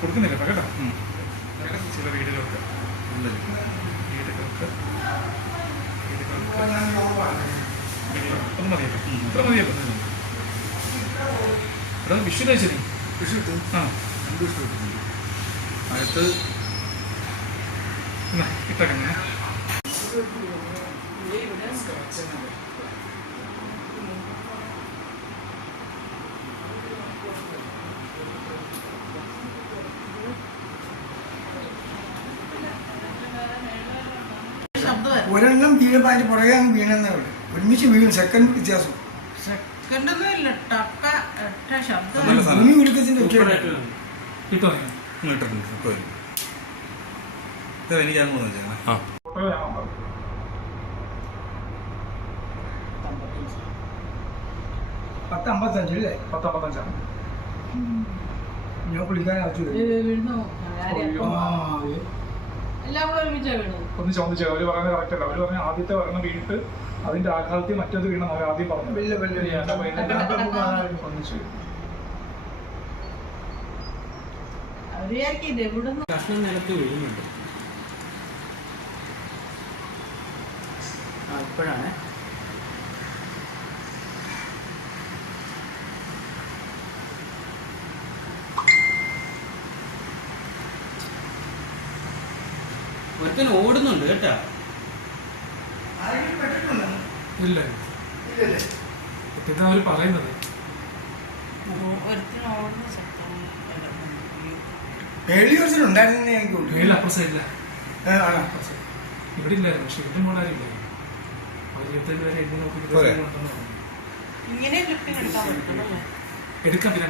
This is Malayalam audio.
കൊടുക്കുന്നില്ല ഇപ്പൊ കേട്ടോ ചില വീടുകൾക്ക് വീടുകൾക്ക് വീടുകൾക്ക് ഒന്ന് മതിയല്ലോ. ഇത്ര മതിയല്ലോ. എടാ വിഷു കഴിച്ചത് വിഷു ഇട്ടു. ആ. രണ്ട് വിഷു ഇട്ടിട്ടുണ്ട് അടുത്ത് ഇട്ടേക്കങ്ങനെ ഒരെണ്ണം വീഴുമ്പോൾ അതിന്റെ പുറകെ അങ്ങ് വീണെന്നേ ഉള്ളൂ. ഒരുമിച്ച് വീഴും. സെക്കൻഡ് വ്യത്യാസം. ഭൂമി എനിക്ക് അങ്ങോട്ട് ഫോട്ടോ ഞാൻ നോക്കാം. പത്ത് അമ്പത്തഞ്ച് അല്ലേ? പത്ത് അമ്പത്തഞ്ചാണ് ഞാൻ കുളിക്കാനകത്ത് വീഴുന്നു. ഒന്ന് ചോദിച്ചു അവർ പറയുന്നത് കറക്റ്റ് അല്ല. അവർ പറഞ്ഞ ആദ്യത്തെ ഒരെണ്ണം വീണിട്ട് അതിന്റെ ആഘാതത്തിൽ മറ്റത് വീണം അവർ ആദ്യം പറഞ്ഞു. ഒന്നിച്ച് കഷ്ണം നിലത്ത് വീഴുന്നുണ്ട്. ആ ഒരുത്തൻ ഓടുന്നുണ്ട് കേട്ടാ? ഇല്ല അവർ പറയുന്നത്. പേളി കുറച്ചിട്ടുണ്ടായിരുന്നേ എനിക്ക് അപ്പുറ സൈഡില്ല ഇവിടെ ഇല്ലായിരുന്നു പക്ഷെ ഇരുപത്തേഴ് എണ്ണി നോക്കി എടുക്കാം പിന്നെ.